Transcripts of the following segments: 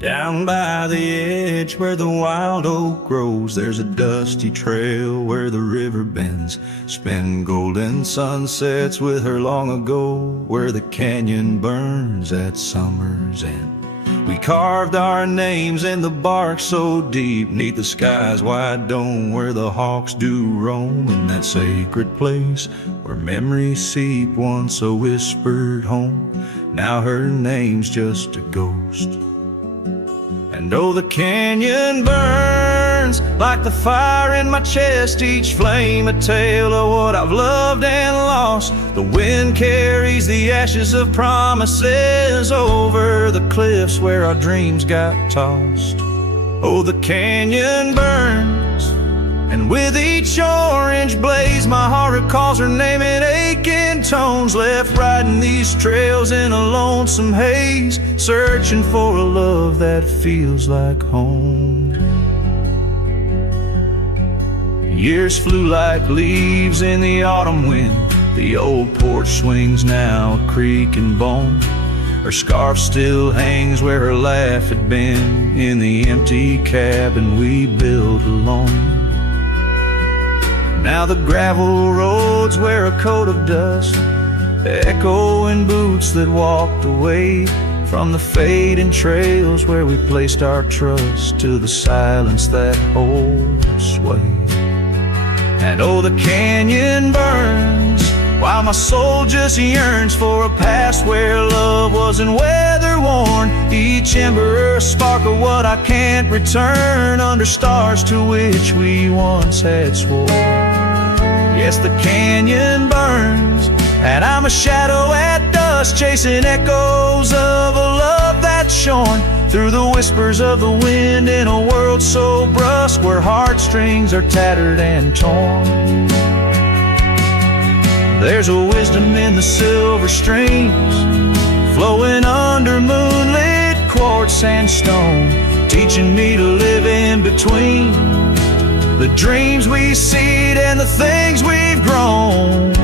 Down by the edge where the wild oak grows, there's a dusty trail where the river bends, spin golden sunsets with her long ago, where the canyon burns at summer's end. We carved our names in the bark so deep, 'neath the sky's wide dome, where the hawks do roam, in that sacred place where memories seep, once a whispered home, now her name's just a ghost. And oh, the canyon burns like the fire in my chest, each flame a tale of what I've loved and lost. The wind carries the ashes of promises over the cliffs where our dreams got tossed. Oh, the canyon burns, and with each orange blaze my heart recalls her name in aching tones, left riding these trails in a lonesome haze, searching for a love that feels like home. Years flew like leaves in the autumn wind, the old porch swings now a creak and bone. Her scarf still hangs where her laugh had been, in the empty cabin we built alone. Now the gravel roads wear a coat of dust, echoing boots that walked away from the fading trails where we placed our trust, to the silence that holds sway. And oh, the canyon burns while my soul just yearns for a past where love wasn't weather worn, each ember a spark of what I can't return, under stars to which we once had sworn. Yes, the canyon burns, and I'm a shadow at dusk, chasing echoes of a love that's shorn through the whispers of the wind, in a world so brusque where heartstrings are tattered and torn. There's a wisdom in the silver streams flowing under moonlit quartz and stone, teaching me to live in between the dreams we seed and the things we've grown.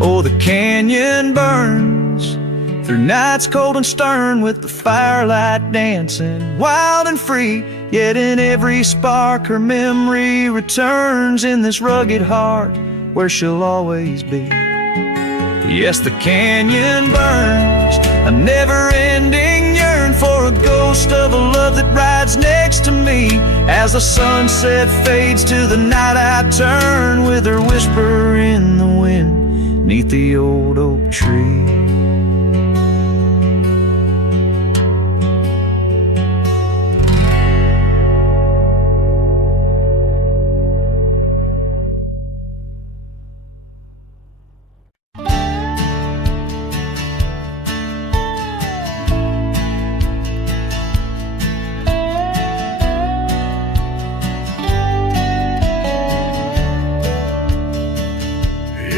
Oh, the canyon burns through nights cold and stern, with the firelight dancing wild and free, yet in every spark her memory returns, in this rugged heart where she'll always be. Yes, the canyon burns, a never-ending yearn for a ghost of a love that rides next to me. As the sunset fades to the night I turn, with her whisper in the wind 'neath the old oak tree.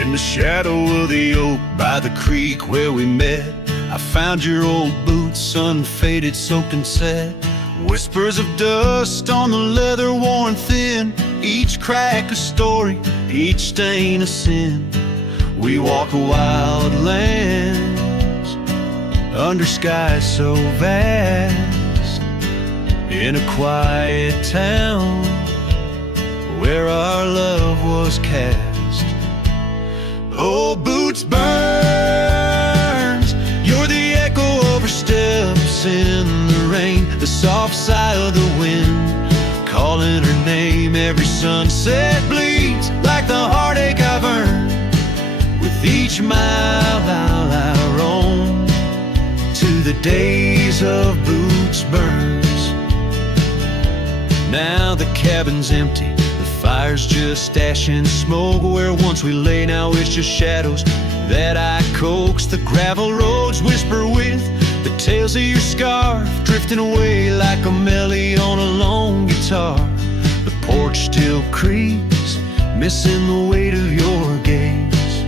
In the shadow of the oak by the creek where we met, I found your old boots, unfaded, soaked and set. Whispers of dust on the leather worn thin, each crack a story, each stain a sin. We walk wild lands under skies so vast, in a quiet town where our love was cast. Oh, boots burns, you're the echo of her steps in the rain, the soft sigh of the wind, calling her name. Every sunset bleeds like the heartache I've earned, with each mile I roam, to the days of Boots Burns. Now the cabin's empty, fire's just ash and smoke, where once we lay now it's just shadows that I coax. The gravel roads whisper with the tales of your scarf, drifting away like a melody on a lone guitar. The porch still creaks, missing the weight of your gaze,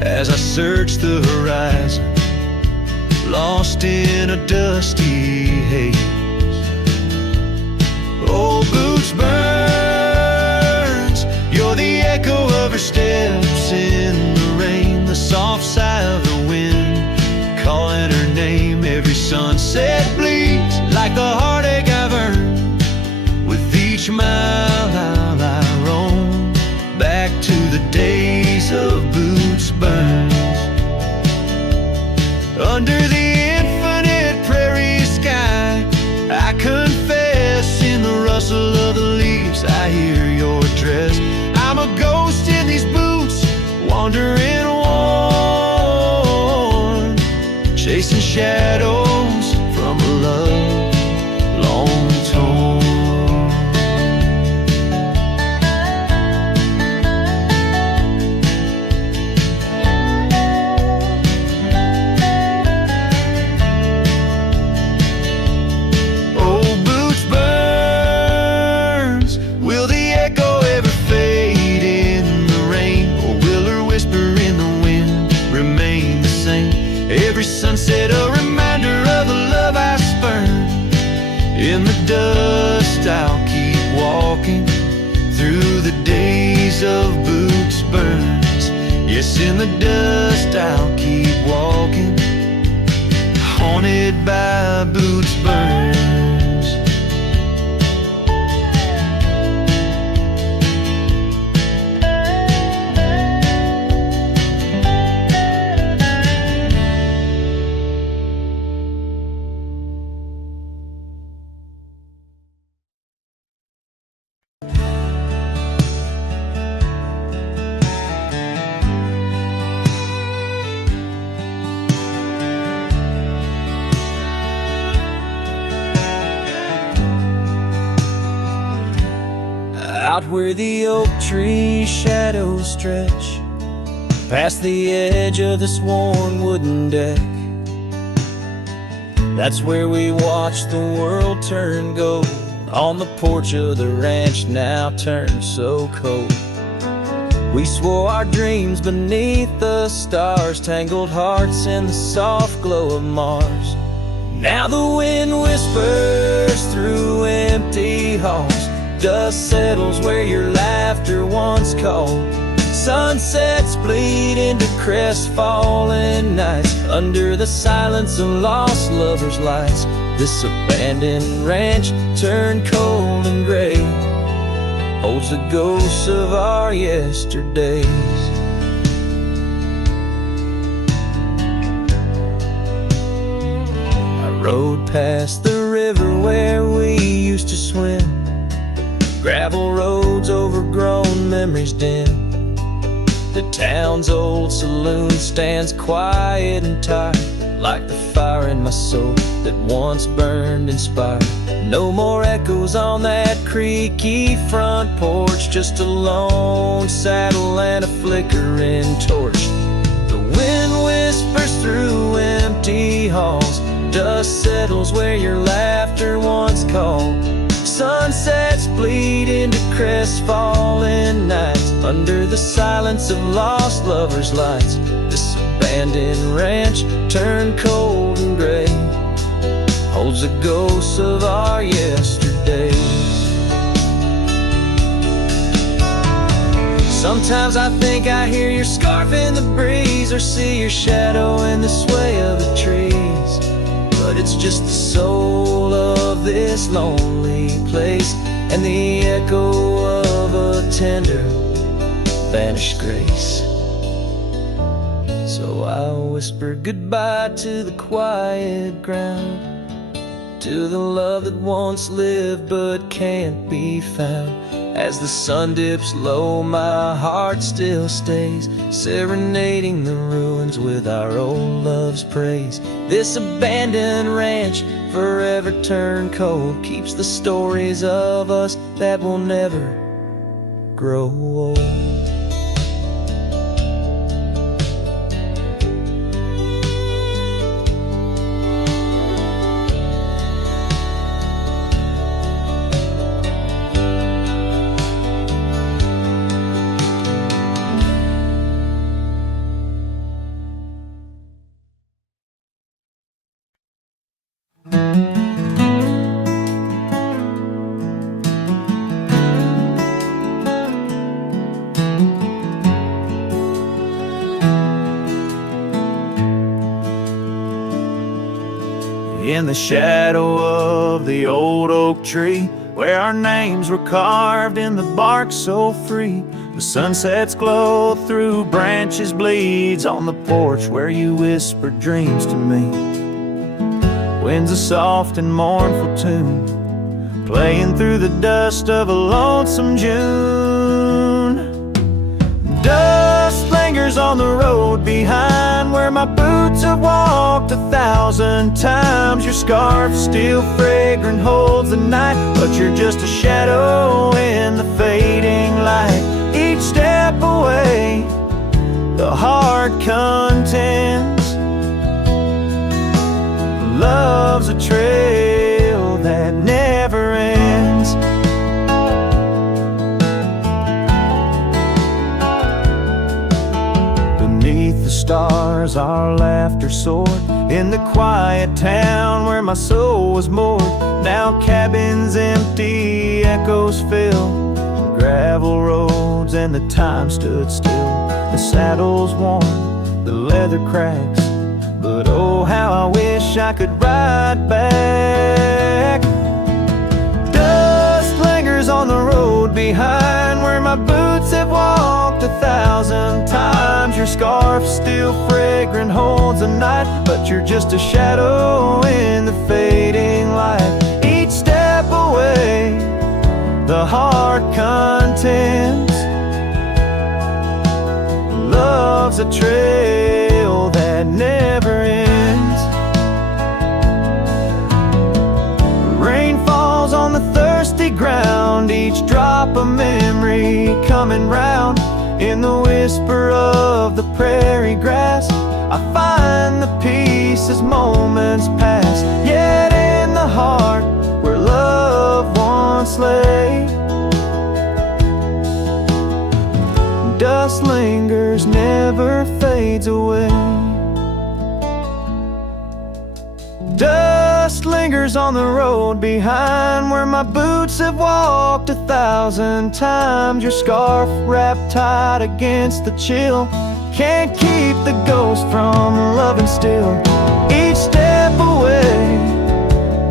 as I search the horizon, lost in a dusty haze. Oh, Boots burns, you're the echo of her steps in the rain, the soft sigh of the wind, calling her name. Every sun back to the days of Boots Burns. Under the infinite prairie sky, I confess in the rustle of the leaves I hear your dress. I'm a ghost in these boots, wandering worn, chasing shadows from a love long torn. Every sunset a reminder of the love I spurned. In the dust I'll keep walking through the days of Boots Burns. Yes, in the dust I'll keep walking, haunted by Boots Burns. Out where the oak tree shadows stretch, past the edge of this worn wooden deck, that's where we watch the world turn gold. On the porch of the ranch now turned so cold. We swore our dreams beneath the stars, tangled hearts in the soft glow of Mars. Now the wind whispers through empty halls, dust settles where your laughter once called. Sunsets bleed into crestfallen nights, under the silence of lost lovers' lights. This abandoned ranch turned cold and gray holds the ghosts of our yesterdays. I rode past the river where we used to swim, gravel roads overgrown, memories dim. The town's old saloon stands quiet and tired, like the fire in my soul that once burned inspired. No more echoes on that creaky front porch, just a lone saddle and a flickering torch. The wind whispers through empty halls, dust settles where your laughter once called. Sunsets bleed into crestfallen nights, under the silence of lost lovers' lights. This abandoned ranch turned cold and gray holds the ghosts of our yesterdays. Sometimes I think I hear your scarf in the breeze, or see your shadow in the sway of the trees. But it's just the soul of this lonely place, and the echo of a tender vanished grace. So I whisper goodbye to the quiet ground, to the love that once lived but can't be found. As the sun dips low, my heart still stays, serenading the ruins with our old love's praise. This abandoned ranch, forever turned cold, keeps the stories of us that will never grow old. In the shadow of the old oak tree, where our names were carved in the bark so free, The sunset's glow through branches bleeds on the porch where you whispered dreams to me. Wind's a soft and mournful tune, playing through the dust of a lonesome June. Dust lingers on the road behind where my boots have walked 1,000 times. Your scarf still fragrant holds the night, but you're just a shadow in the fading light. Each step away, the heart contends. Love's a trail that never ends. Beneath the stars our laughter soared, in the quiet town where my soul was moored. Now cabins empty, echoes fill gravel roads, and the time stood still. The saddle's worn, the leather cracks, but oh how I wish I could ride back. Dust lingers on the road behind where my boots have walked 1,000 times. Your scarf still fragrant holds the night, but you're just a shadow in the fading light. Each step away, the heart contends. Love's a trail that never ends. Rain falls on the thirsty ground, each drop a memory coming round. In the whisper of the prairie grass, I find the peace as moments pass. Yet in the heart where love once lay, dust lingers, never fades away. Dust lingers on the road behind where my boots have walked 1,000 times. Your scarf wrapped tight against the chill can't keep the ghost from loving still. Each step away,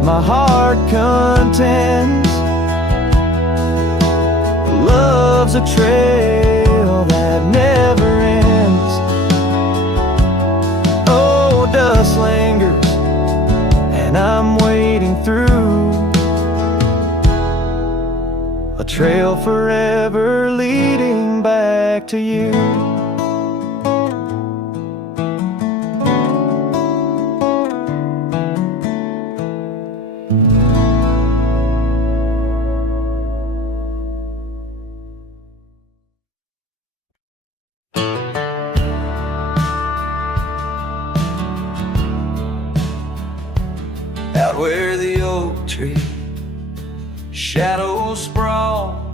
my heart contends. Love's a trail that never ends. Oh, dust lingers, and I'm wading through a trail forever leading back to you. Out where the oak tree shadows sprawl,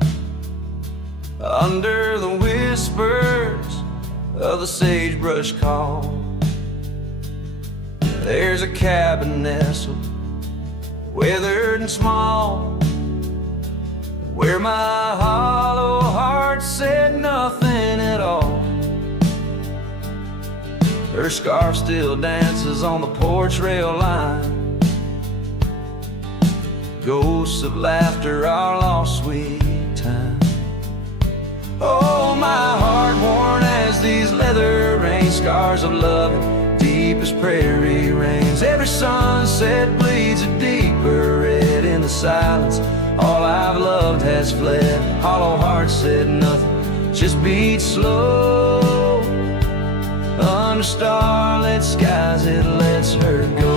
under the whispers of the sagebrush call, there's a cabin nestled, weathered and small, where my hollow heart said nothing at all. Her scarf still dances on the porch rail line, ghosts of laughter, our lost sweet time. Oh, my heart worn as these leather rain scars of loving, deep as prairie rains. Every sunset bleeds a deeper red in the silence. All I've loved has fled. Hollow heart said nothing, just beat slow. Under starlit skies it lets her go.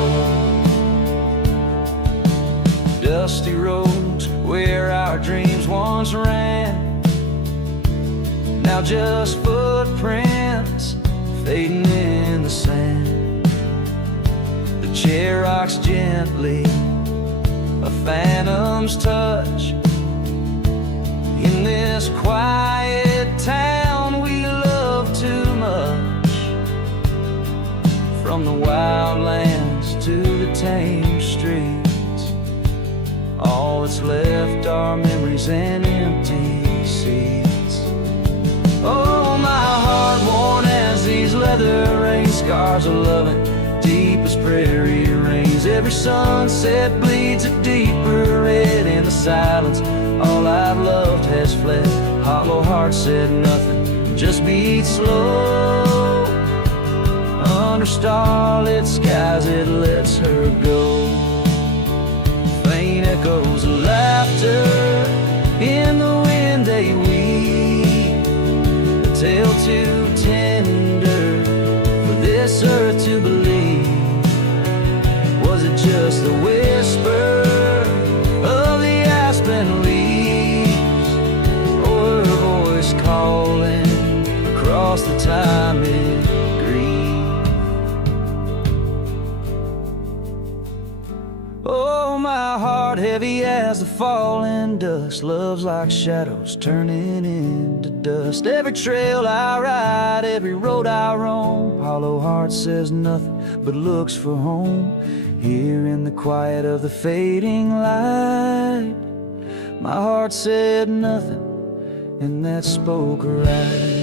Dusty roads where our dreams once ran, now just footprints fading in the sand. The chair rocks gently, a phantom's touch. In this quiet town we love too much, from the wild lands to the tame streets. All that's left are memories and empty seats. Oh, my heart worn as these leather rain scars of loving, deep as prairie rains. Every sunset bleeds a deeper red in the silence. All I've loved has fled. Hollow heart said nothing, just beat slow. Under starlit skies it lets her go. Faint echoes of laughter in the wind they weep, a tale too tender for this earth to believe. Was it just the whisper of the aspen leaves, or her voice calling across the timing grief? Oh, my heart heavy as the falling dust, love's like shadows turning into dust. Every trail I ride, every road I roam, hollow heart says nothing but looks for home. Here in the quiet of the fading light, my heart said nothing, and that spoke right.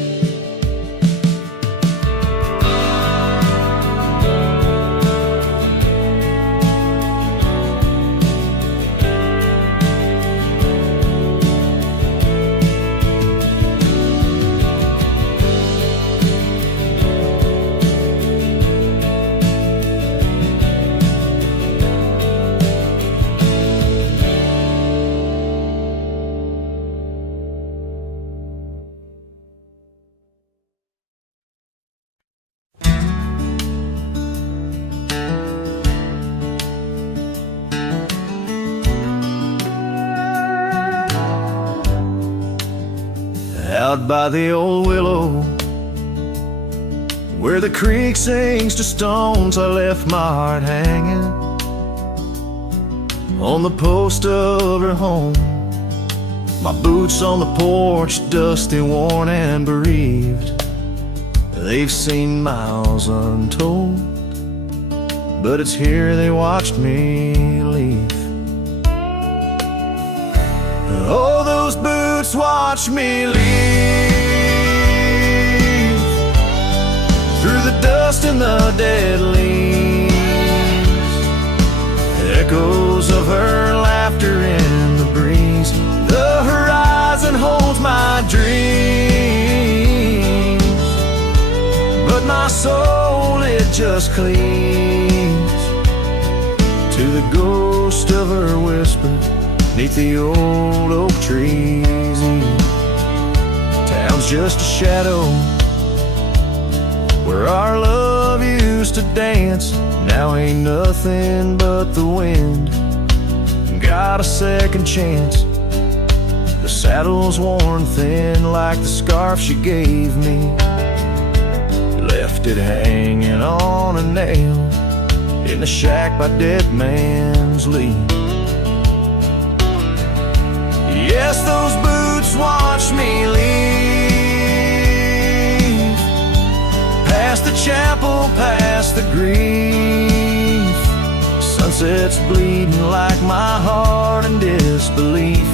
Out by the old willow, where the creek sinks to stones, I left my heart hanging on the post of her home. My boots on the porch, dusty, worn, and bereaved. They've seen miles untold, but it's here they watched me leave. Oh, those boots watched me leave through the dust and the dead leaves. Echoes of her laughter in the breeze. The horizon holds my dreams, but my soul, it just clings to the ghost of her whisper 'neath the old oak trees. Town's just a shadow where our love used to dance. Now ain't nothing but the wind. Got a second chance. The saddle's worn thin like the scarf she gave me. Left it hanging on a nail in the shack by Dead Man's Leave. Yes, those boots watch me leave, past the chapel, past the grief. Sunset's bleeding like my heart in disbelief.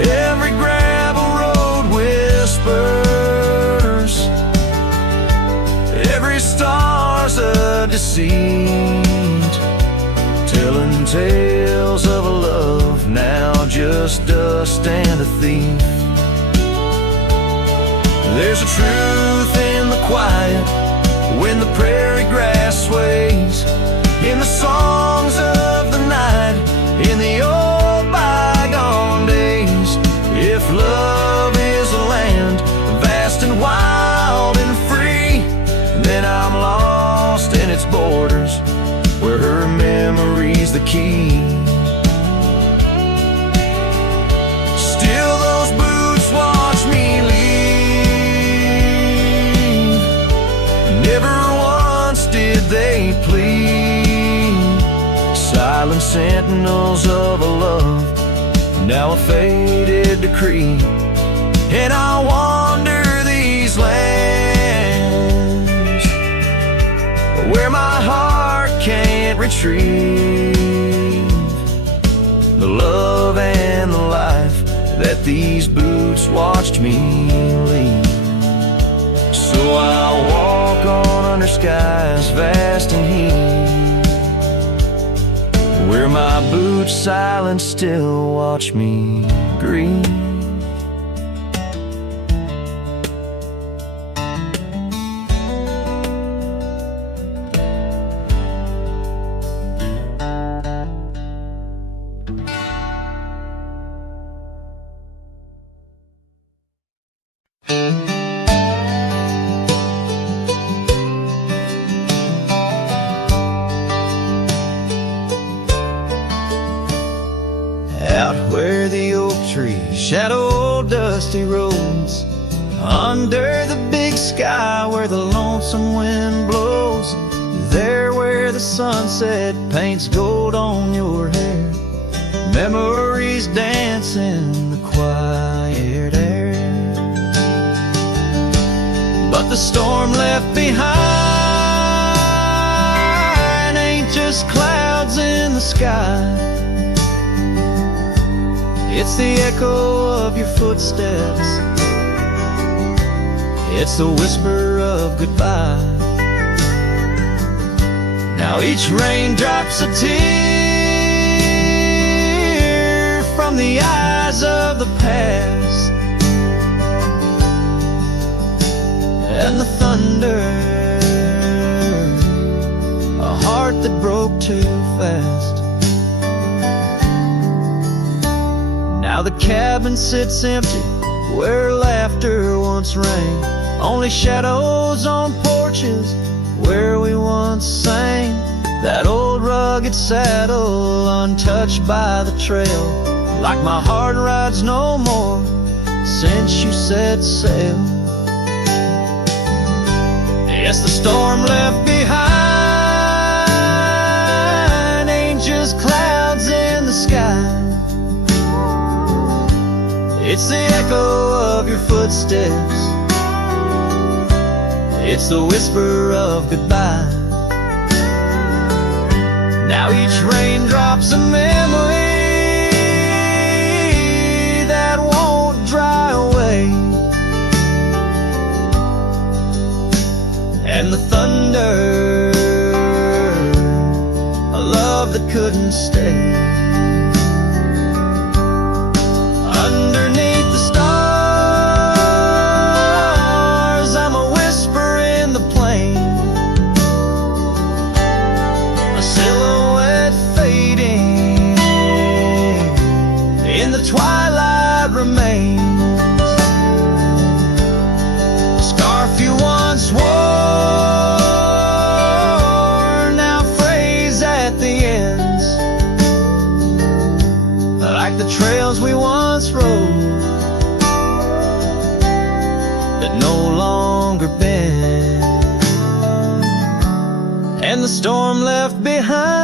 Every gravel road whispers, every star's a deceit, telling tales of a love now just dust and a thief. There's a truth in the quiet when the prairie grass sways, in the songs of the night, in the old bygone days. If love is a land vast and wild and free, then I'm lost in its borders, where her memory's the key. Still those boots watch me leave, never once did they plead. Silent sentinels of a love, now a faded decree. And I wander these lands where my heart can't retrieve the love and the life that these boots watched me leave. So I'll walk on under skies vast and heat, where my boots silent still watch me grieve. shadow dusty roads under the big sky where the lonesome wind blows. There where the sunset paints gold on your hair, memories dance in the quiet air. But the storm left behind ain't just clouds in the sky. It's the echo of your footsteps, it's the whisper of goodbye. Now each raindrop's a tear from the eyes of the past, and the thunder, a heart that broke too fast. Now the cabin sits empty where laughter once rang, only shadows on porches where we once sang. That old rugged saddle untouched by the trail, like my heart rides no more since you set sail. Yes, the storm left behind ain't just clouds in the sky. It's the echo of your footsteps, it's the whisper of goodbye. Now each raindrop's a memory that won't dry away, and the thunder, a love that couldn't stay. Underneath the stars, I'm a whisper in the plain, a silhouette fading in the twilight remains. A scarf you once wore now frays at the ends, like the trails we once rode that no longer bend. And the storm left behind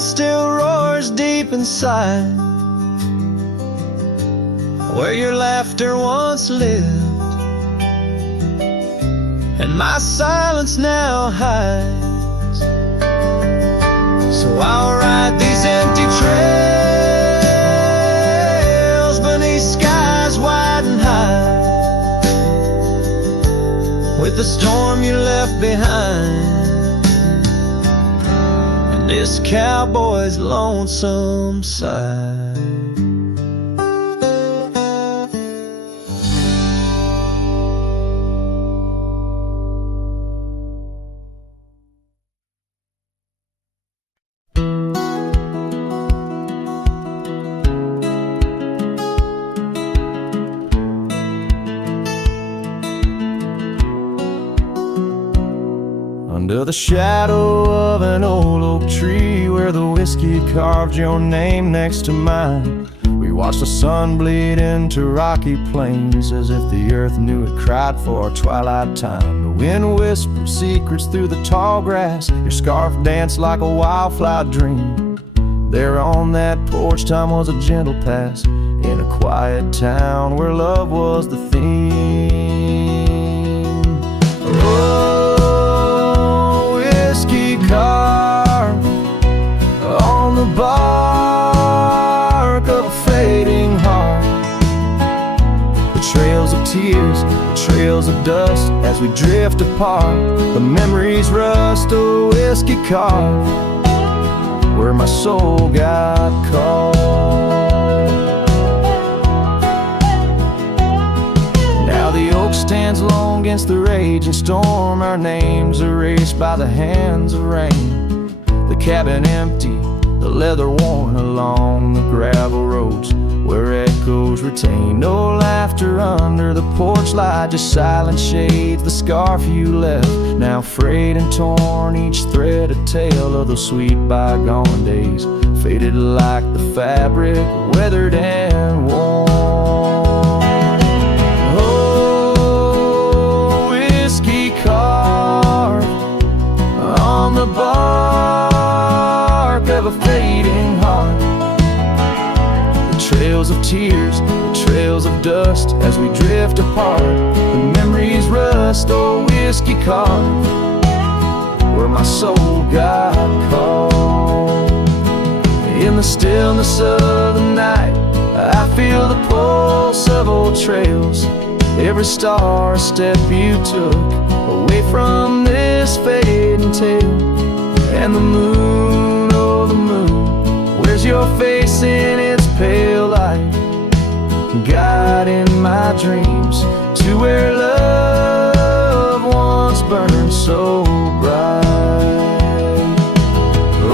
still roars deep inside, where your laughter once lived and my silence now hides. So I'll ride these empty trails beneath skies wide and high, with the storm you left behind and this cowboy's lonesome side. Under the shadow of an old oak tree where the whiskey carved your name next to mine, we watched the sun bleed into rocky plains as if the earth knew it cried for our twilight time. The wind whispered secrets through the tall grass, your scarf danced like a wildflower dream. There on that porch, time was a gentle pass in a quiet town where love was the theme. Oh, whiskey carved on the bark of a fading heart, the trails of tears, the trails of dust as we drift apart. The memories rust, a whiskey carved where my soul got caught. Now the oak stands long against the raging storm, our names erased by the hands of rain. The cabin empty, the leather worn along the gravel roads where echoes retain. No laughter under the porch torchlight just silent shades the scarf you left, now frayed and torn, each thread a tale of those sweet bygone days, faded like the fabric, weathered and worn. Oh, whiskey carved on the bark of a fading heart, the trails of tears, trails of dust as we drift apart, the memories rust. Oh, whiskey carved where my soul got caught. In the stillness of the night, I feel the pulse of old trails, every star step you took away from this fading tale. And the moon, oh the moon, where's your face in its pale light, guiding my dreams to where love once burned so bright.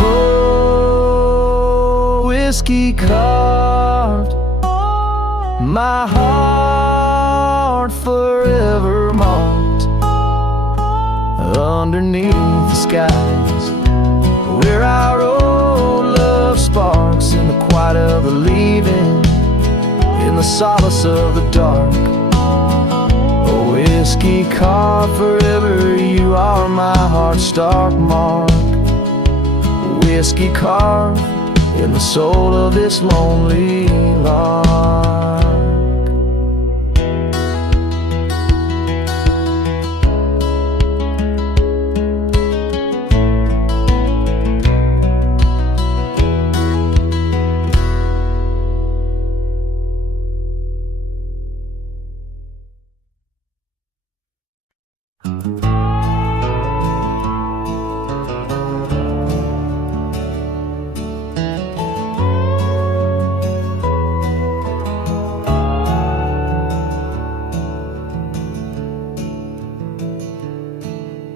Oh, whiskey carved my heart, forever marked underneath the skies, where our old love sparks in the quiet of the leaving, in the solace of the dark. Oh, whiskey carved forever, you are my heart's stark mark. Whiskey carved in the soul of this lonely lark.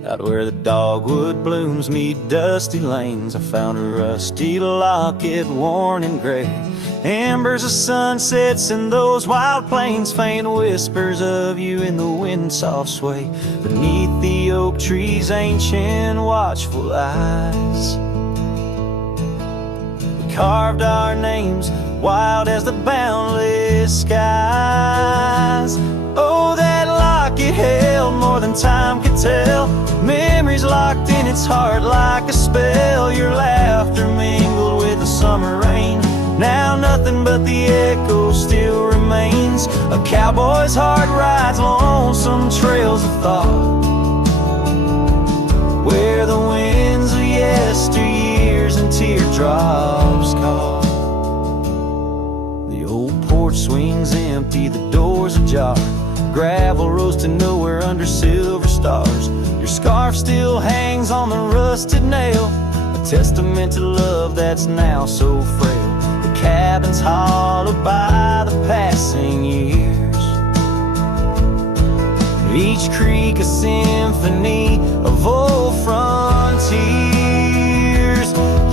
Out where the dogwood blooms meet dusty lanes, I found a rusty locket worn and gray. Embers of sunsets in those wild plains, faint whispers of you in the wind's soft sway. Beneath the oak trees, ancient watchful eyes, we carved our names wild as the boundless skies. Oh, that locket held more than time could tell, memories locked in its heart like a spell. Your laughter mingled with the summer rain, now nothing but the echo still remains. A cowboy's heart rides lonesome trails of thought, where the winds of yesteryears and teardrops caught. The old porch swings empty, the doors ajar, gravel rose to nowhere under silver stars. Your scarf still hangs on the rusted nail, a testament to love that's now so frail. The cabin's hollowed by the passing years, each creek a symphony of old frontiers.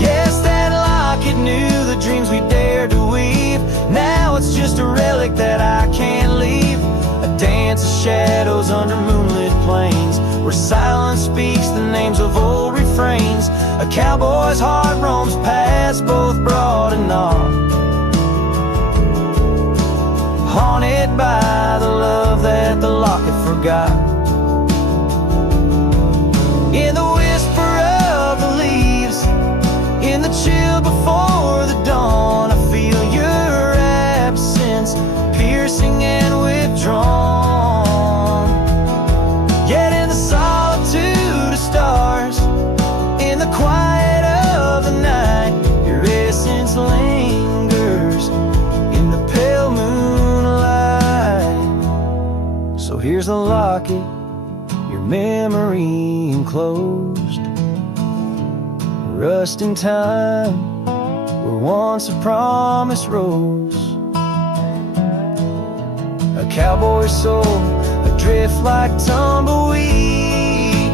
Yes, that locket knew the dreams we dared to weave, now it's just a relic that I can't leave. A dance of shadows under moonlit plains, where silence speaks the names of old refrains. A cowboy's heart roams past both broad and narrow, haunted by the love that the locket forgot. In the whisper of the leaves, in the chill before the dawn, I feel your absence, piercing and withdrawn. Yet in the solitude of stars, in the quiet of the night, your essence lingers in the pale moonlight. So here's the locket, your memory enclosed, rust in time where once a promise rose. A cowboy's soul adrift like tumbleweed,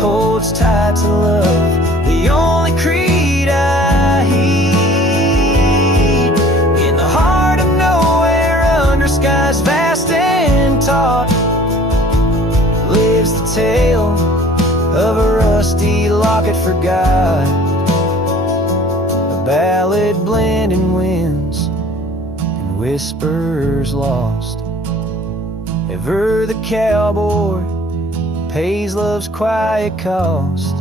holds tight to love, the only creed I heed. In the heart of nowhere, under skies vast and forgot, a ballad blending winds and whispers lost. Ever the cowboy pays love's quiet cost.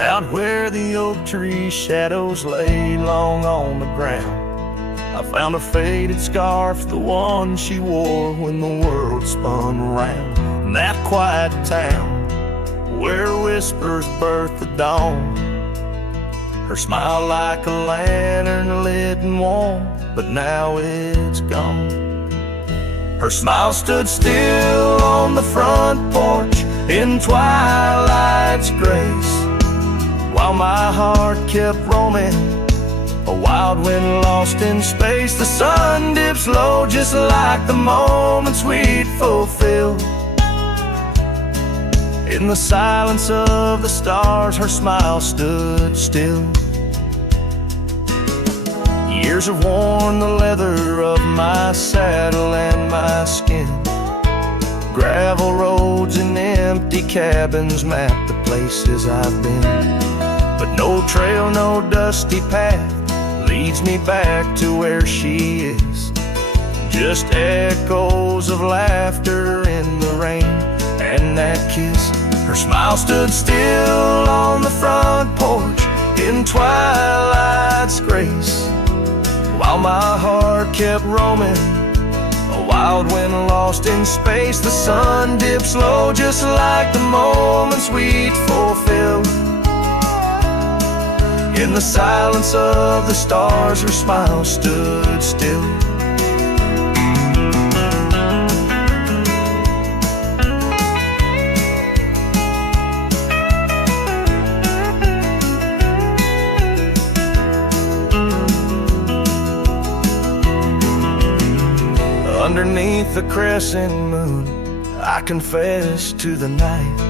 Out where the oak tree shadows lay long on the ground, I found a faded scarf, the one she wore when the world spun around. In that quiet town where whispers birth the dawn, her smile like a lantern lit and warm, but now it's gone. Her smile stood still on the front porch in twilight's grace, while my heart kept roaming, a wild wind lost in space. The sun dips low just like the moments we'd fulfill. In the silence of the stars, her smile stood still. Years have worn the leather of my saddle and my skin. Gravel roads and empty cabins map the places I've been, but no trail, no dusty path leads me back to where she is. Just echoes of laughter in the rain and that kiss. Her smile stood still on the front porch in twilight's grace, while my heart kept roaming, a wild wind lost in space. The sun dips low just like the moments we'd fulfill. In the silence of the stars, her smile stood still. Underneath the crescent moon, I confess to the night,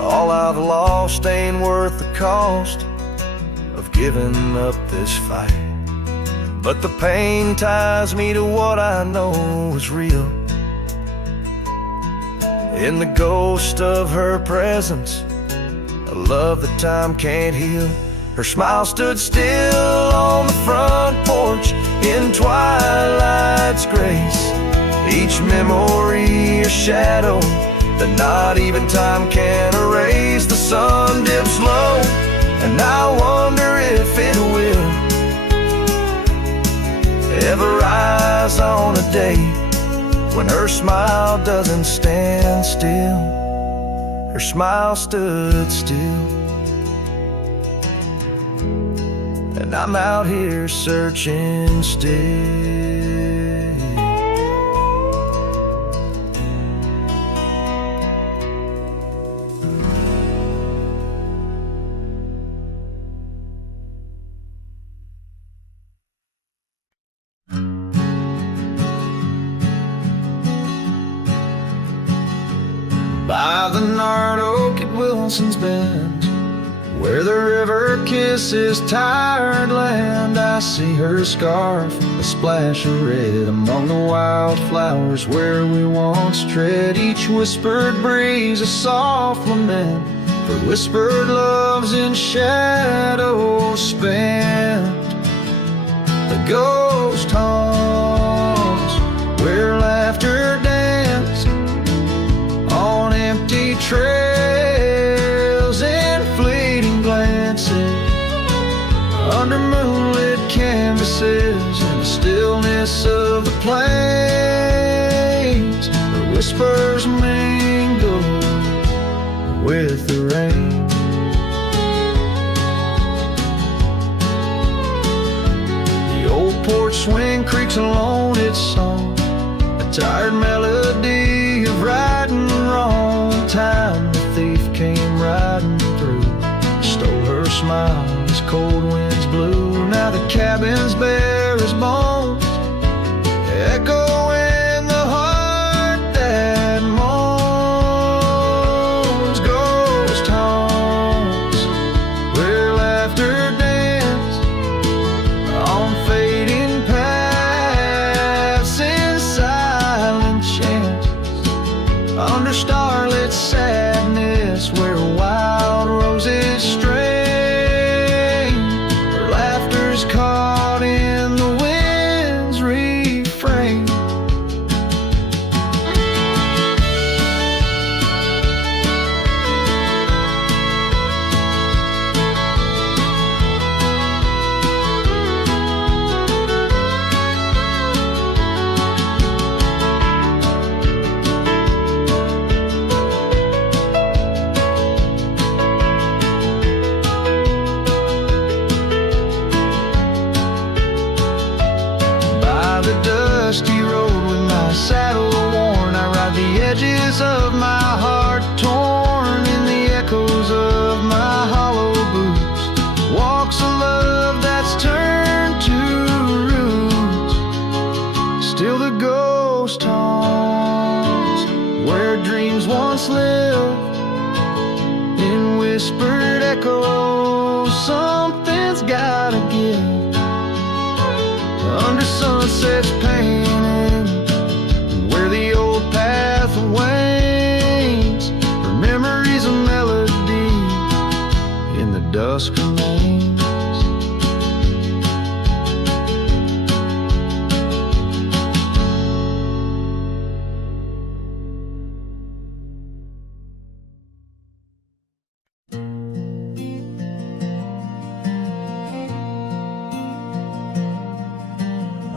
all I've lost ain't worth the cost of giving up this fight. But the pain ties me to what I know is real. In the ghost of her presence, a love that time can't heal. Her smile stood still on the front porch in twilight's grace, each memory a shadow that not even time can erase. The sun dips low, and I wonder if it will ever rise on a day when her smile doesn't stand still. Her smile stood still, and I'm out here searching still. By the gnarled oak at Wilson's Bend, where the river kisses tired land, I see her scarf, a splash of red among the wildflowers where we once tread. Each whispered breeze a soft lament for whispered loves in shadows spent. The ghost haunts where laughter danced on empty trails and fleeting glances under moonlit canvases in the stillness of the plains. The whispers mingle with the rain. The old porch swing creaks alone its song, a tired melody of right and wrong. Time the thief came riding through, stole her smile as cold winds blew. Now the cabin's bare as bones, echo in the heart that under starlit sadness where wild roses stray, where laughter's caught in the wind's refrain. Dusty road with my saddle worn, I ride the edges of my heart torn in the echoes of my hollow boots. Walks of love that's turned to roots, still the ghost haunts where dreams once lived in whispered echoes. Something's gotta give under sunsets painting, where the old path wanes, her memories a melody in the dusk remains.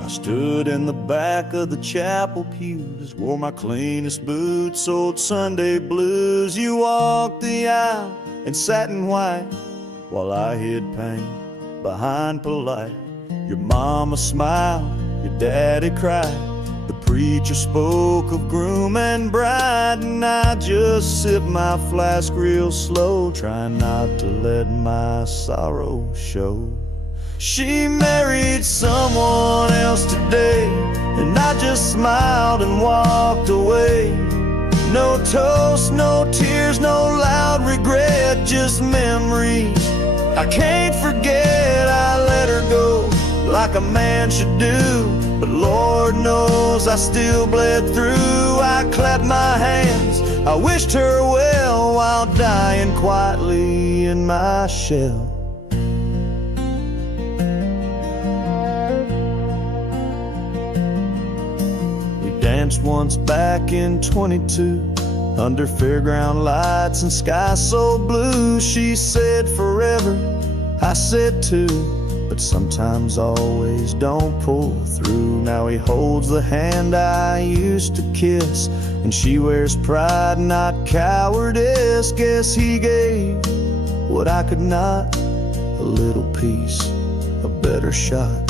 Stood in the back of the chapel pews, wore my cleanest boots, old Sunday blues. You walked the aisle in satin white while I hid pain behind polite. Your mama smiled, your daddy cried. The preacher spoke of groom and bride, and I just sipped my flask real slow, trying not to let my sorrow show. She married someone else today, and I just smiled and walked away. No toast, no tears, no loud regret, just memories I can't forget. I let her go like a man should do, but Lord knows I still bled through. I clapped my hands, I wished her well while dying quietly in my shell. Danced once back in 22 under fairground lights and sky so blue. She said forever, I said too, but sometimes always don't pull through. Now he holds the hand I used to kiss, and she wears pride, not cowardice. Guess he gave what I could not, a little piece, a better shot.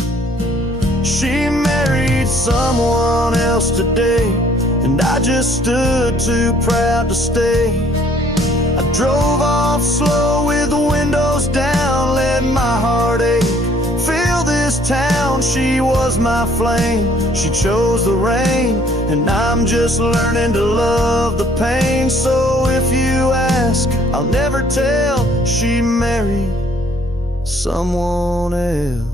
She married someone else today, and I just stood too proud to stay. I drove off slow with the windows down, let my heart ache fill this town. She was my flame, she chose the rain, and I'm just learning to love the pain. So if you ask, I'll never tell. She married someone else.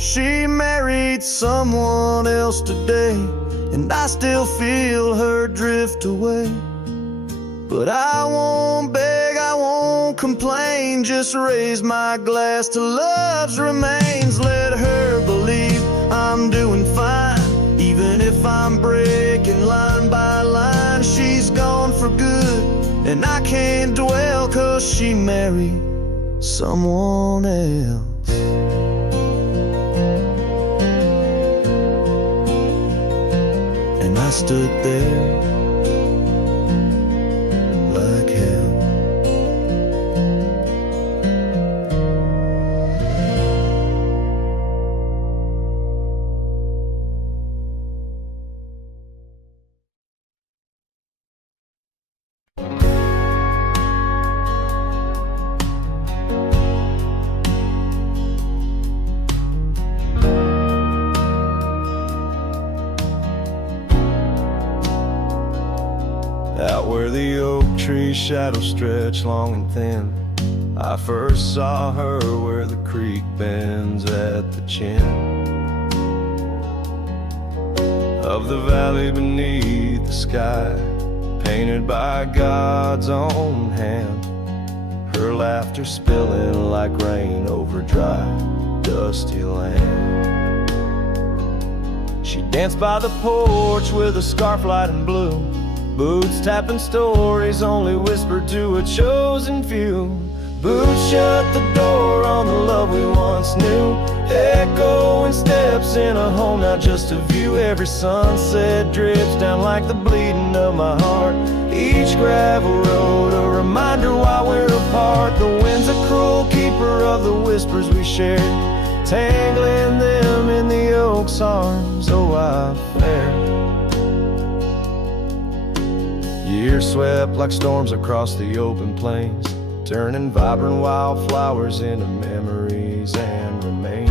She married someone else today, and I still feel her drift away. But I won't beg, I won't complain, just raise my glass to love's remains. Let her believe I'm doing fine, even if I'm breaking line by line. She's gone for good, and I can't dwell, 'cause she married someone else. I stood there like hell. where the oak tree shadows stretch long and thin. I first saw her where the creek bends at the chin of the valley beneath the sky, painted by God's own hand. Her laughter spilling like rain over dry, dusty land. She danced by the porch with a scarf light and blue, boots tapping stories only whispered to a chosen few. Boots shut the door on the love we once knew, echoing steps in a home, not just a view. Every sunset drips down like the bleeding of my heart. Each gravel road a reminder why we're apart. The wind's a cruel keeper of the whispers we shared, tangling them in the oak's arms. Oh, I fared. Years swept like storms across the open plains, turning vibrant wildflowers into memories and remains.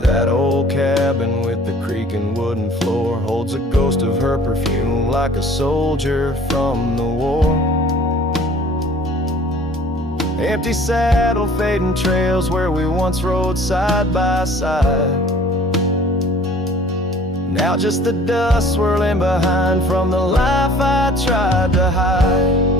That old cabin with the creaking wooden floor holds a ghost of her perfume like a soldier from the war. Empty saddle, fading trails where we once rode side by side. Now just the dust swirling behind from the life I tried to hide.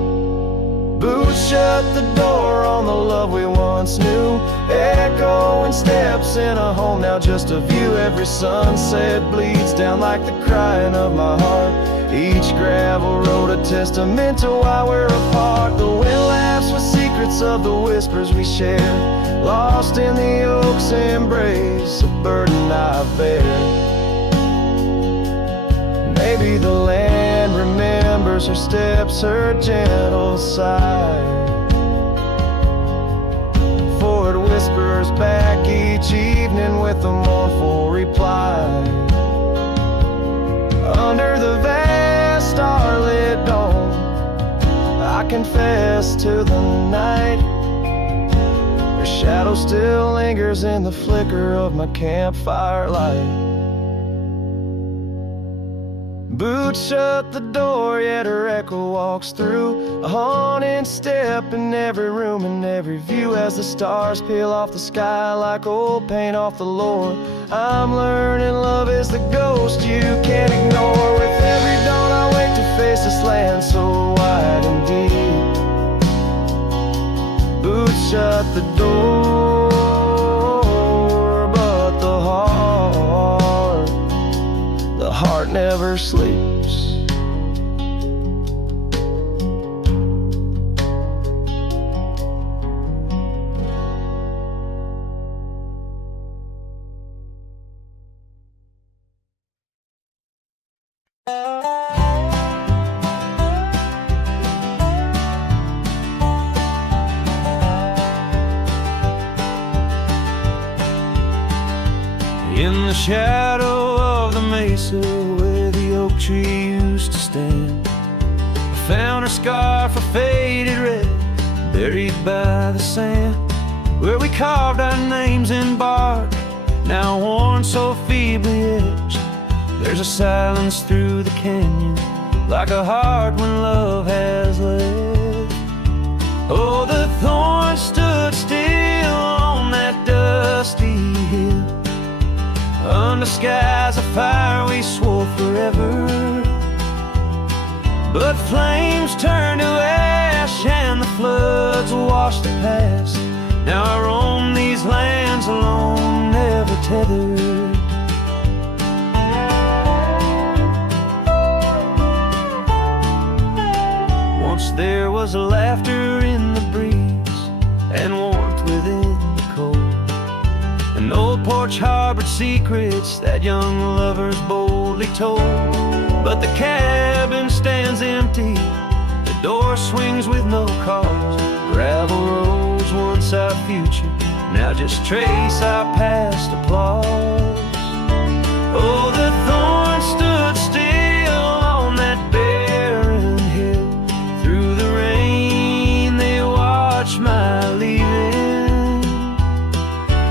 Boots shut the door on the love we once knew, echoing steps in a home, now just a view. Every sunset bleeds down like the crying of my heart. Each gravel road a testament to why we're apart. The wind laughs with secrets of the whispers we shared, lost in the oak's embrace, a burden I bear. Maybe the land remembers her steps, her gentle sigh, for it whispers back each evening with a mournful reply. Under the vast starlit dome, I confess to the night, her shadow still lingers in the flicker of my campfire light. Boots shut the door, yet her echo walks through, a haunting step in every room and every view. As the stars peel off the sky like old paint off the lore, I'm learning love is the ghost you can't ignore. With every dawn I wake to face this land so wide and deep. Boots shut the door, but the heart never sleeps. In the shadow of the mesa where the oak tree used to stand, I found her scarf a faded red, buried by the sand, where we carved our names in bark, now worn so feebly etched. There's a silence through the canyon, like a heart when love has left. Oh, the thorns stood still on that dusty hill, under skies of fire we swore forever. But flames turned to ash and the floods washed the past. Now I roam these lands alone, never tethered. Once there was laughter in the breeze and warmth within the cold. An old porch harbored secrets that young lovers boldly told. But the cabin stands empty, the door swings with no cause. Gravel roads, once our future, now just trace our past applause. Oh, the thorns stood still on that barren hill. Through the rain they watched my leaving.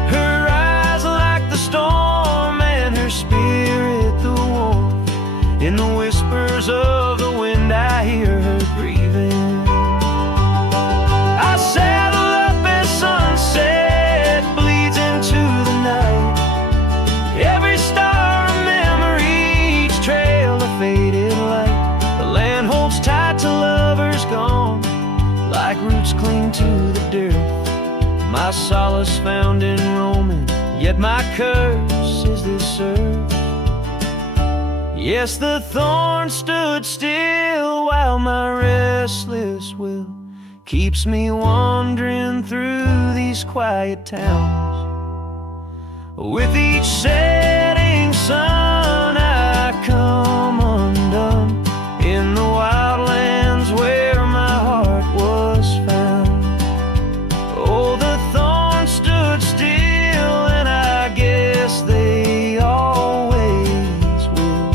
Her eyes like the storm and her spirit the warmth in the wind. dearth, my solace found in roaming, yet my curse is this earth. Yes, the thorn stood still while my restless will keeps me wandering through these quiet towns. With each setting sun I come undone in the wildlands where my heart was found. Oh, the thorns stood still, and I guess they always will.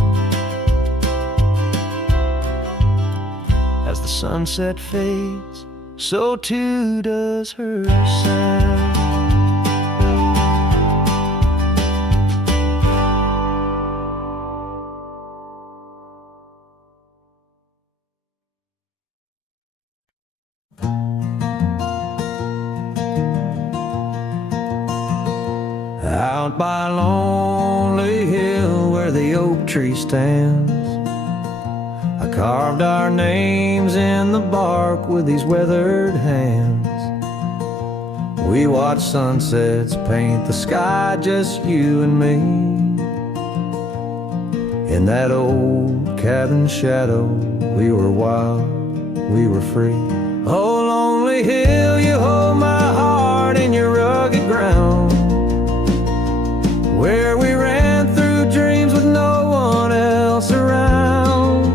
As the sunset fades, so too does her sound. Out by lonely hill where the oak tree stands, I carved our names in the bark with these weathered hands. We watched sunsets paint the sky, just you and me. In that old cabin shadow, we were wild, we were free. Oh, lonely hill, you hold my heart in your rugged ground, where we ran through dreams with no one else around.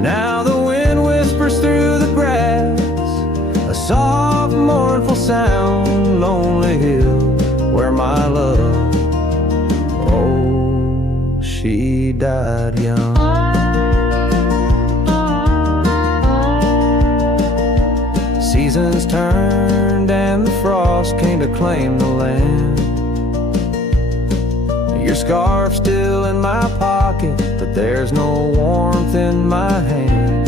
Now the wind whispers through the grass, a soft, mournful sound. Lonely hill, where my love, oh, she died young. Seasons turned and the frost came to claim the land. Your scarf still in my pocket, but there's no warmth in my hand.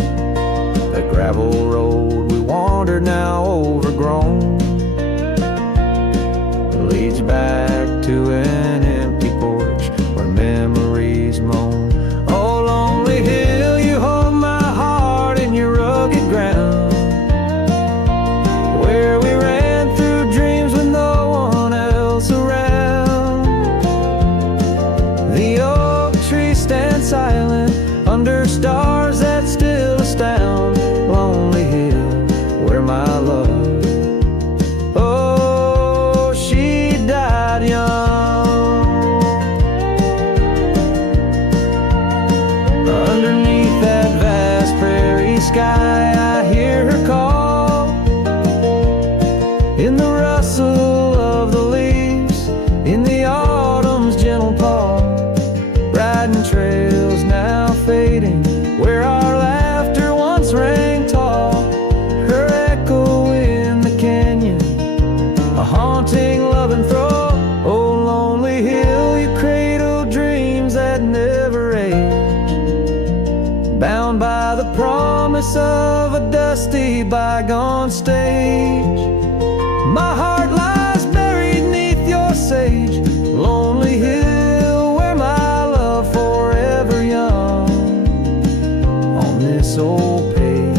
That gravel road we wandered, now overgrown, leads back to an empty porch where memories moan. Oh, lonely hill, you hold my heart in your rugged ground, where we ran through dreams with no one else around. The oak tree stands silent under stars that still astound. Lonely hill, where my love, oh, she died young. Underneath that vast prairie sky, I hear her call, in the rustle of the leaves, in the autumn's gentle paw. Riding trails now fading, where our laughter once rang tall. Her echo in the canyon, a haunting loving throe. Oh, lonely hill, you cradle dreams that never age, bound by the promise of a dusty bygone stage. My heart lies buried neath your sage. Lonely hill, where my love forever young, on this old page.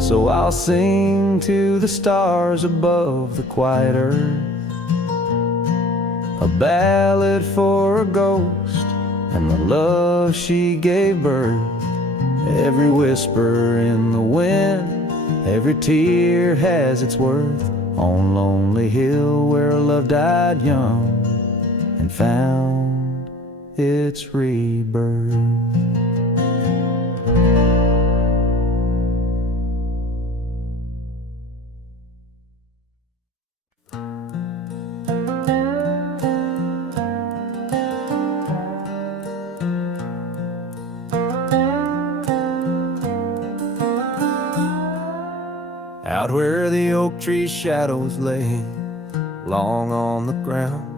So I'll sing to the stars above the quiet earth, a ballad for a ghost and the love she gave birth. Every whisper in the wind, every tear has its worth. On lonely hill where love died young and found its rebirth. Out where the oak tree shadows lay long on the ground,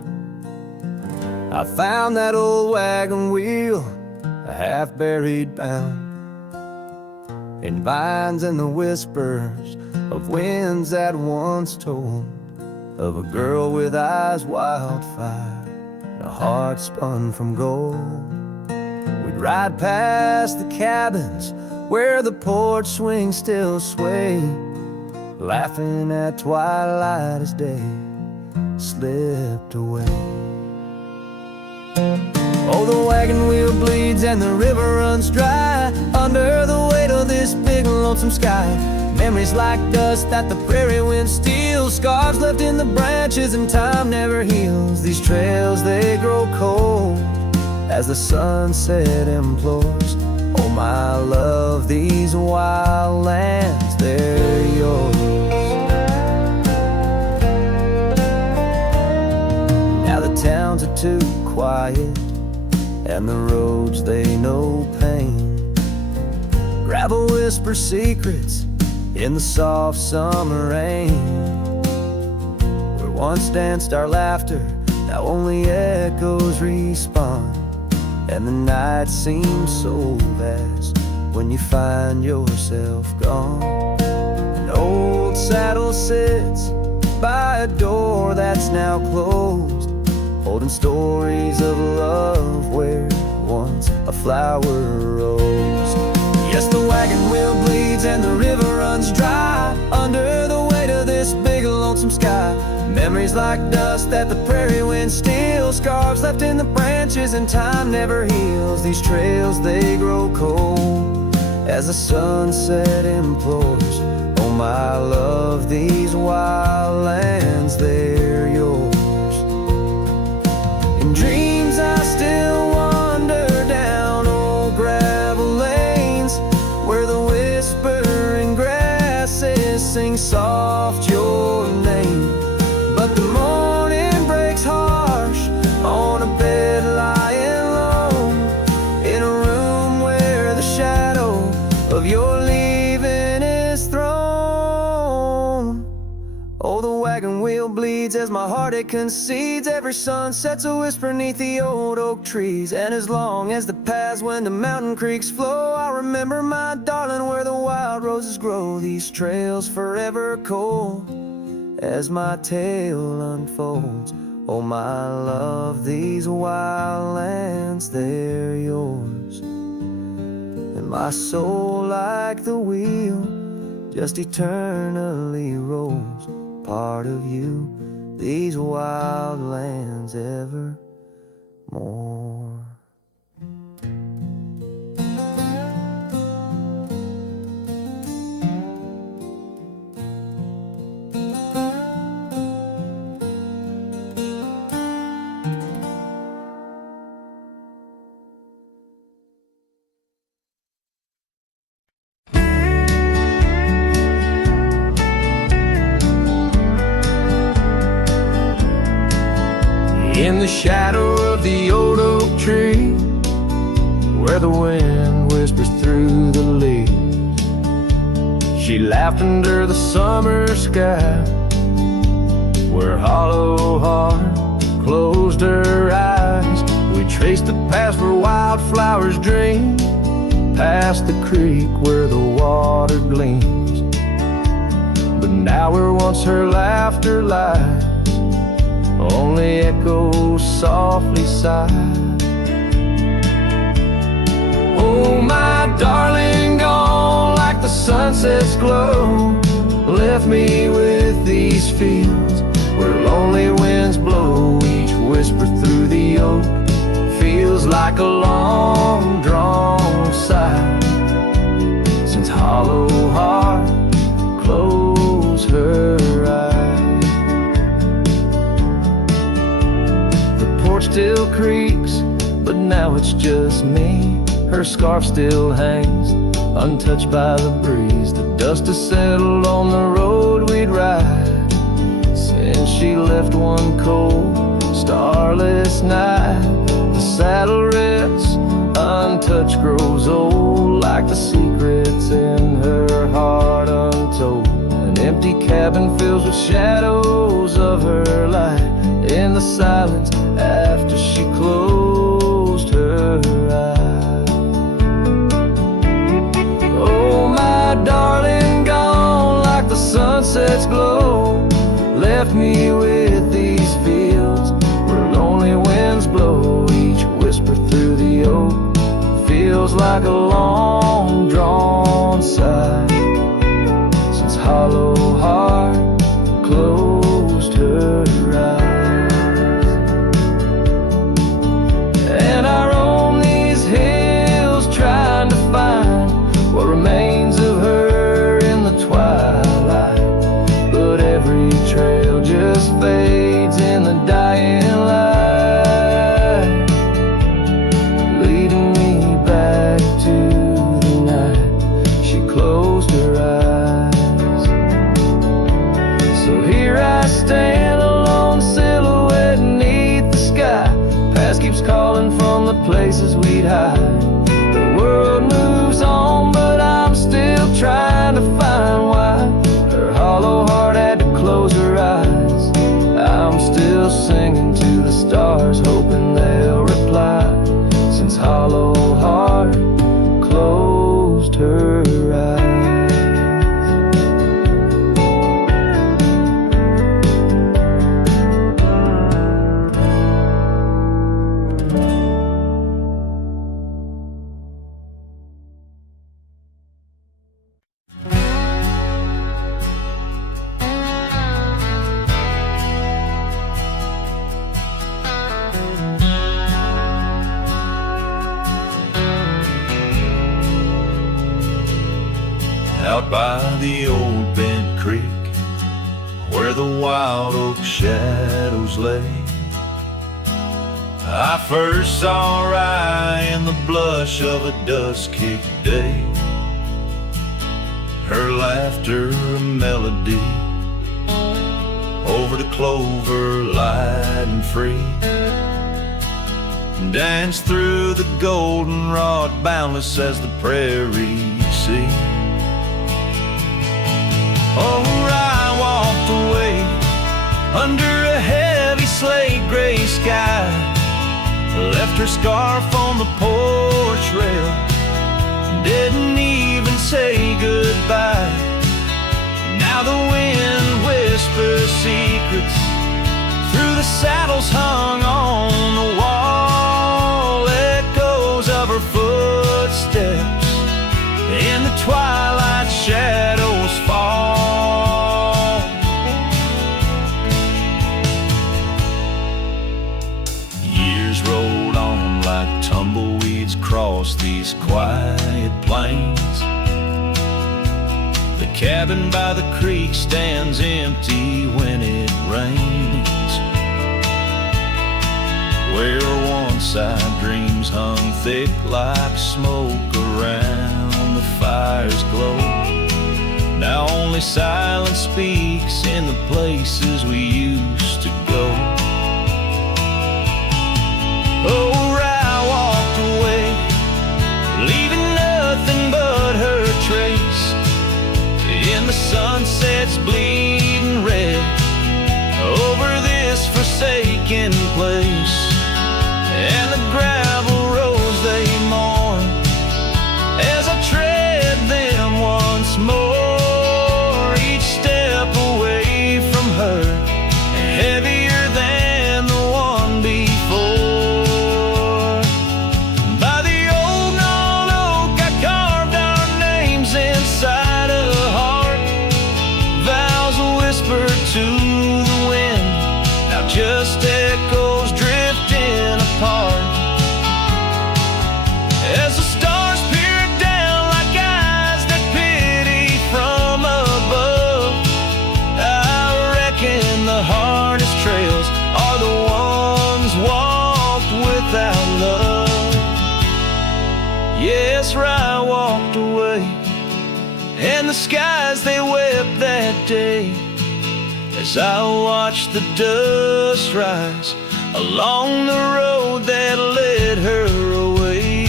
I found that old wagon wheel, a half-buried bound, in vines and the whispers of winds that once told of a girl with eyes wildfire and a heart spun from gold. We'd ride past the cabins where the porch swings still sway, laughing at twilight as day slipped away. Oh, the wagon wheel bleeds and the river runs dry under the weight of this big lonesome sky. Memories like dust that the prairie wind steals, scars left in the branches and time never heals. These trails, they grow cold as the sunset implores. Oh, my love, these wild lands, they're yours. Now the towns are too quiet and the roads, they know pain. Gravel whispers secrets in the soft summer rain. Where once danced our laughter, now only echoes respond. And the night seems so vast when you find yourself gone. An old saddle sits by a door that's now closed, holding stories of love where once a flower rose. Yes, the wagon wheel bleeds and the river runs dry under the weight of this big lonesome sky. Memories like dust that the prairie wind steals, scars left in the branches and time never heals. These trails, they grow cold as the sunset implores. Oh, my love, these wild lands, they're yours. In dreams I still wander down old gravel lanes where the whispering grasses sing soft your name. But the morning breaks harsh on a bed lying low in a room where the shadow of your leaving is thrown. Oh, the wagon wheel bleeds as my heart it concedes. Every sunset's a whisper neath the old oak trees. And as long as the paths when the mountain creeks flow, I'll remember my darling where the wild roses grow. These trails forever cold as my tale unfolds. Oh, my love, these wild lands, they're yours. And my soul, like the wheel, just eternally rolls. Part of you, these wild lands evermore. In the shadow of the old oak tree, where the wind whispers through the leaves, she laughed under the summer sky, where hollow heart closed her eyes. We traced the paths where wildflowers dream, past the creek where the water gleams. But now where once her laughter lies, only echoes softly sigh. Oh, my darling, gone like the sunset's glow, left me with these fields where lonely winds blow. Each whisper through the oak feels like a long drawn sigh, since hollow heart closed her eyes. Still creaks, but now it's just me. Her scarf still hangs, untouched by the breeze. The dust has settled on the road we'd ride since she left one cold, starless night. The saddle rests, untouched, grows old, like the secrets in her heart untold. An empty cabin fills with shadows of her light in the silence after she closed her eyes. Oh, my darling, gone like the sunset's glow, left me with these fields where lonely winds blow. Each whisper through the oak feels like a long drawn sigh, since hollow heart I stand alone, silhouette beneath the sky. Past keeps calling from the places we'd hide. The world moves on, but I'm still trying to find why her hollow heart had to close her eyes. I'm still singing to the stars, hoping they'll reply, since hollow heart closed her eyes. Out by the old bent creek, where the wild oak shadows lay, I first saw Rye in the blush of a dust-kicked day. Her laughter a melody over the clover, light and free, danced through the goldenrod, boundless as the prairie sea. Oh, I walked away under a heavy slate gray sky, left her scarf on the porch rail, didn't even say goodbye. Now the wind whispers secrets through the saddles hung on the wall, echoes of her footsteps in the twilight shadows fall. Years rolled on like tumbleweeds across these quiet plains. The cabin by the creek stands empty when it rains, where once our dreams hung thick like smoke around the fire's glow. Now only silence speaks in the places we used to go. Oh, I walked away, leaving nothing but her trace in the sunset's bleeding red over this forsaken place. And the gravel roads they mourn as I tread them once more, each step away from her heavier than the one before. By the old gnarled oak I carved our names inside a heart, vows whispered to the wind, now just echoes drifting apart. As the stars peer down like eyes that pity from above, I reckon the hardest trails are the ones walked without love. Yes, I walked away, and the skies they wept that day as I watched the dust rise along the road that led her away.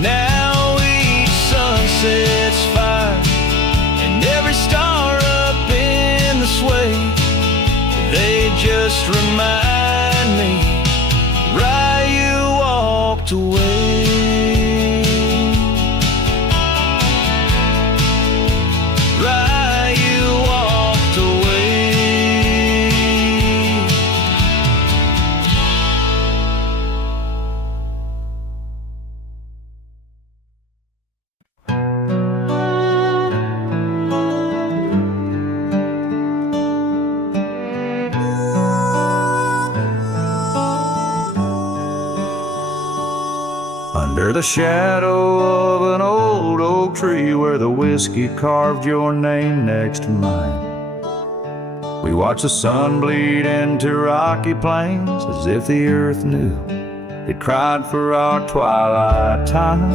Now each sunset's fire and every star up in the sway, they just remind me, Rye, you walked away. Rye, you walked away. Under the shadow of an old oak tree where the whiskey carved your name next to mine, we watched the sun bleed into rocky plains as if the earth knew it cried for our twilight time.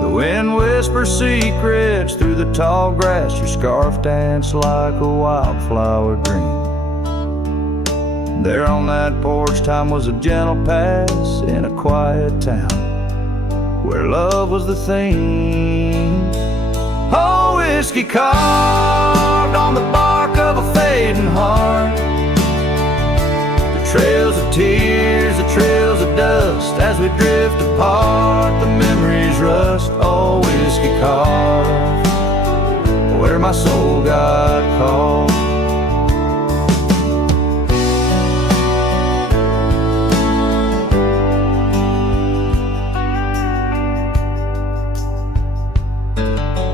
The wind whispers secrets through the tall grass. Your scarf danced like a wildflower dream. There on that porch, time was a gentle pass in a quiet town where love was the theme. Oh, whiskey carved on the bark of a fading heart. The trails of tears, the trails of dust. As we drift apart, the memories rust. Oh, whiskey carved where my soul got caught.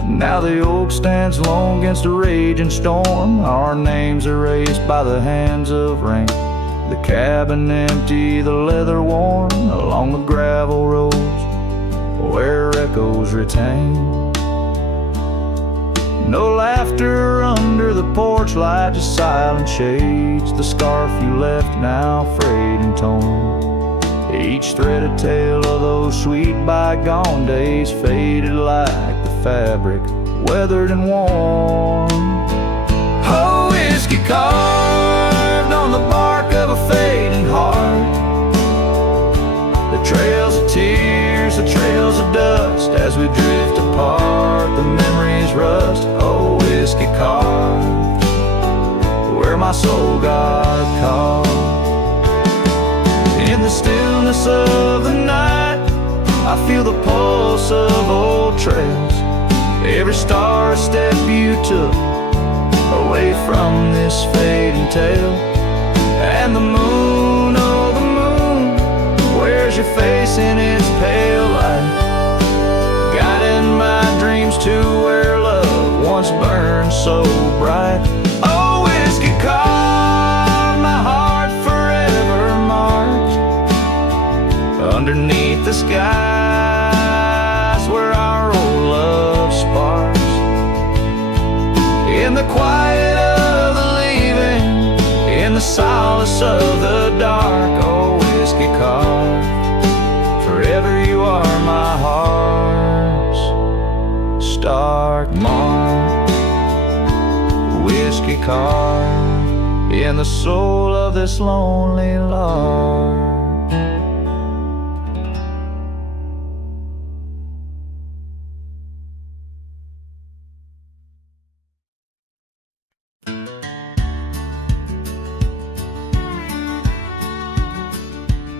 Now the oak stands lone against a raging storm, our names erased by the hands of rain. The cabin empty, the leather worn, along the gravel roads where echoes retain. No laughter under the porch light, just silent shades. The scarf you left now frayed and torn, each thread a tale of those sweet bygone days, faded like the fabric, weathered and worn. Oh, whiskey carved on the bark of a fading heart. The trails of tears, the trails of dust. As we drift apart, the memories rust. Oh, whiskey carved where my soul got caught. In the stillness of the night, I feel the pulse of old trails. Every star a step you took away from this fading tale. And the moon, oh the moon, wears your face in its pale light, guiding my dreams to where love once burned so bright. Oh, whiskey carved my heart forever marked underneath the skies where our old love sparks. In the quiet of the leaving, in the solace of the dark. Oh, whiskey carved, forever you are my heart's stark mark. Whiskey carved in the soul of this lonely lark.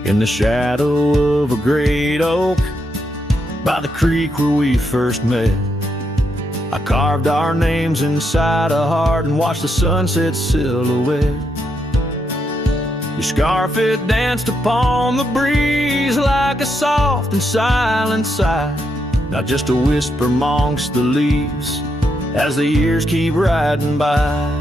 In the shadow of a great oak by the creek where we first met, I carved our names inside a heart and watched the sunset silhouette. Your scarf, it danced upon the breeze like a soft and silent sigh, not just a whisper amongst the leaves as the years keep riding by.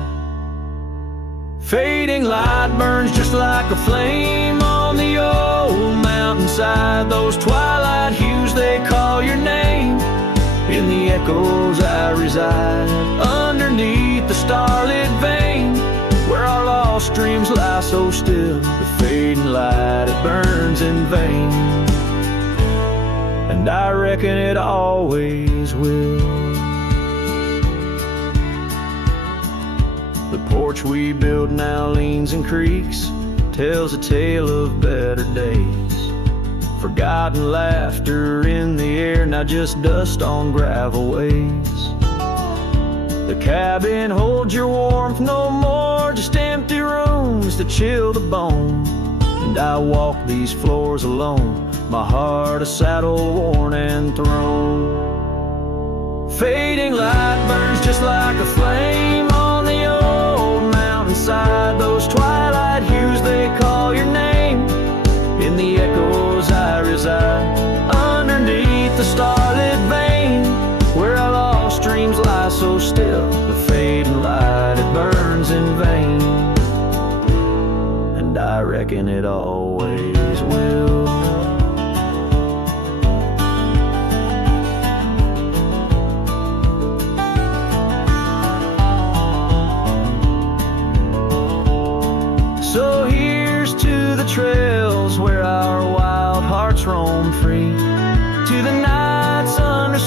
Fading light burns just like a flame on the old mountainside. Those twilight hues, they call your name. In the echoes I reside, underneath the starlit vein where our lost dreams lie so still. The fading light, it burns in vain, and I reckon it always will. The porch we built now leans and creaks, tells a tale of better days. Forgotten laughter in the air, now just dust on gravel ways. The cabin holds your warmth no more, just empty rooms to chill the bone. And I walk these floors alone, my heart a saddle worn and thrown. Fading light burns just like a flame on the old mountainside. Those twilight hues, they call your name. In the echoes I reside, underneath the starlit vein where our lost dreams lie so still. The fading light, it burns in vain, and I reckon it always will. So here's to the trails where our wild hearts roam free, to the nights under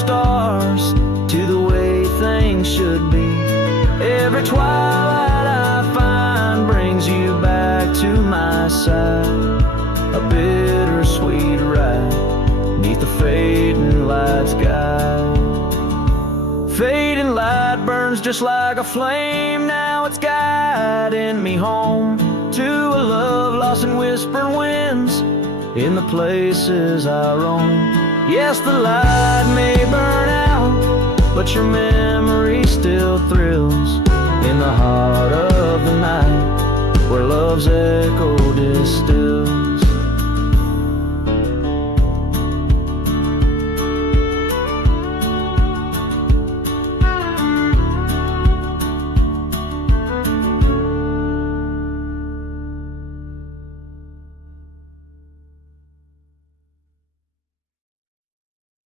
Every twilight I find brings you back to my side. A bittersweet ride neath the fading light sky. Fading light burns just like a flame. Now it's guiding me home to a love lost in whispered winds in the places I roam. Yes, the light may burn out, but your memory still thrills in the heart of the night, where love's echo distills.